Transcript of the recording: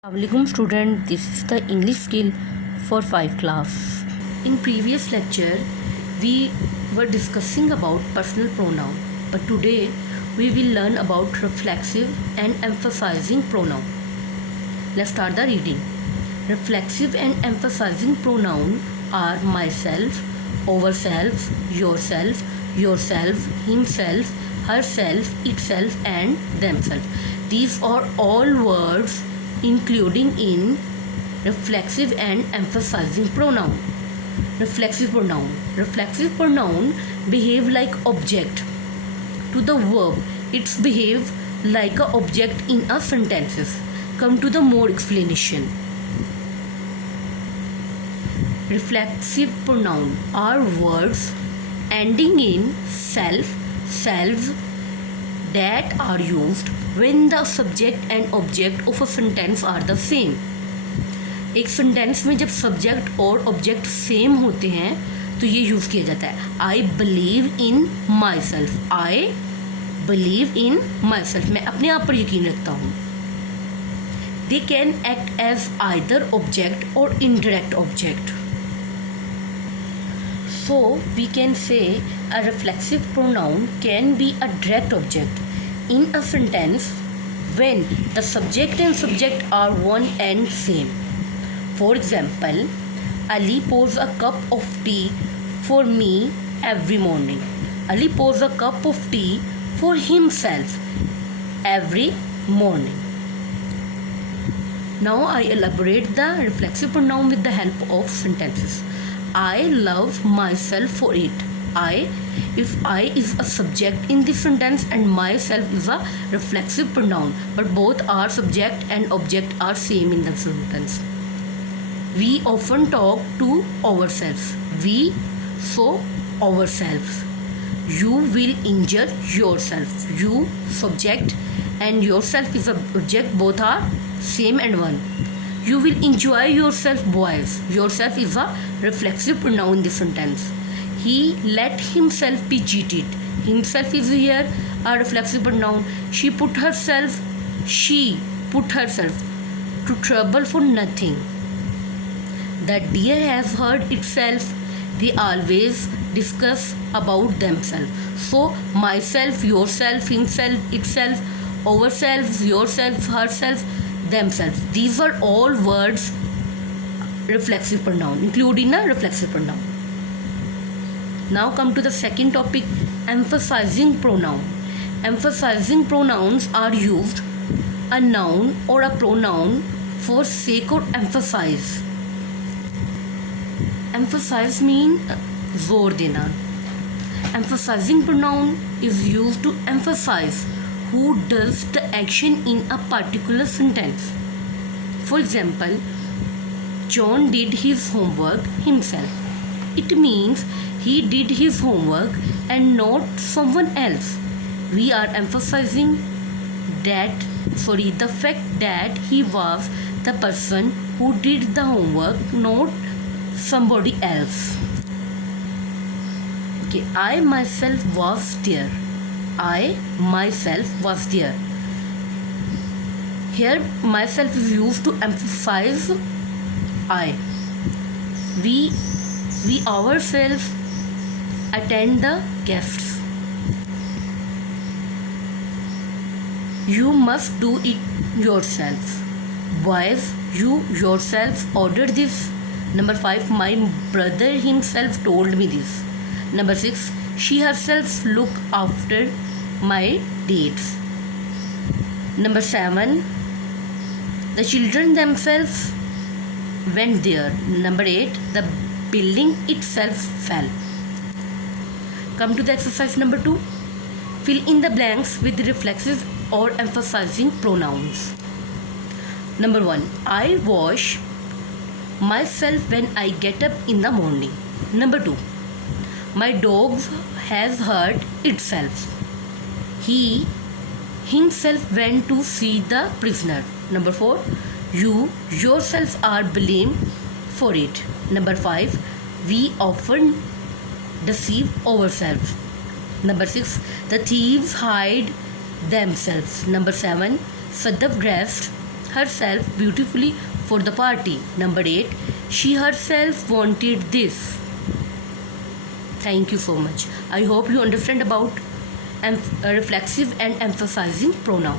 Assalamualaikum student, this is the English skill for 5 class. In previous lecture we were discussing about personal pronoun, but today we will learn about reflexive and emphasizing pronoun. Let's start the reading. Reflexive and emphasizing pronoun are myself, ourselves, yourself, yourself, himself, herself, itself and themselves. These are all words including in reflexive and emphasizing pronoun. Reflexive pronoun behave like object to the verb. It's behave like a object in a sentences. Come to the more explanation. Reflexive pronoun are words ending in self, selves that are used when the subject and object of a sentence are the same. एक sentence में जब subject और object same होते हैं तो ये use किया जाता है. I believe in myself. I believe in myself. मैं अपने आप पर यकीन रखता हूँ. They can act as either object और indirect object. So we can say a reflexive pronoun can be a direct object in a sentence when the subject and subject are one and same. For example, Ali pours a cup of tea for me every morning. Ali pours a cup of tea for himself every morning. Now I elaborate the reflexive pronoun with the help of sentences. I love myself for it. If I is a subject in this sentence and myself is a reflexive pronoun, but both are subject and object are same in the sentence. We often talk to ourselves. We, so ourselves. You will injure yourself. You, subject, and yourself is a object. Both are same and one. You will enjoy yourself, boys. Yourself is a reflexive pronoun in this sentence. He let himself be cheated. Himself is here a reflexive pronoun. She put herself to trouble for nothing. The deer has heard itself. They always discuss about themselves. So myself, yourself, himself, itself, ourselves, yourself, herself, themselves. These are all words reflexive pronoun, including a reflexive pronoun. Now come to the second topic, emphasizing pronoun. Emphasizing pronouns are used a noun or a pronoun for sake or emphasize. Emphasize mean जोर देना. Emphasizing pronoun is used to emphasize who does the action in a particular sentence. For example, John did his homework himself. It means he did his homework and not someone else. We are emphasizing the fact that he was the person who did the homework, not somebody else. Okay, I myself was there. I myself was there. Here myself is used to emphasize I. We ourselves attend the guests. You must do it yourself. Boys, you yourself ordered this. Number 5, my brother himself told me this. Number 6, she herself looked after my dates. Number 7, the children themselves went there. Number 8, the building itself fell. Come to the exercise number 2. Fill in the blanks with reflexive or emphasizing pronouns. Number 1, I wash myself when I get up in the morning. Number 2, my dog has hurt itself. He himself went to see the prisoner. Number 4, you yourself are blamed for it. Number 5, we often deceive ourselves. Number 6, the thieves hide themselves. Number 7, Sadaf dressed herself beautifully for the party. Number 8, she herself wanted this. Thank you so much. I hope you understand about reflexive and emphasizing pronoun.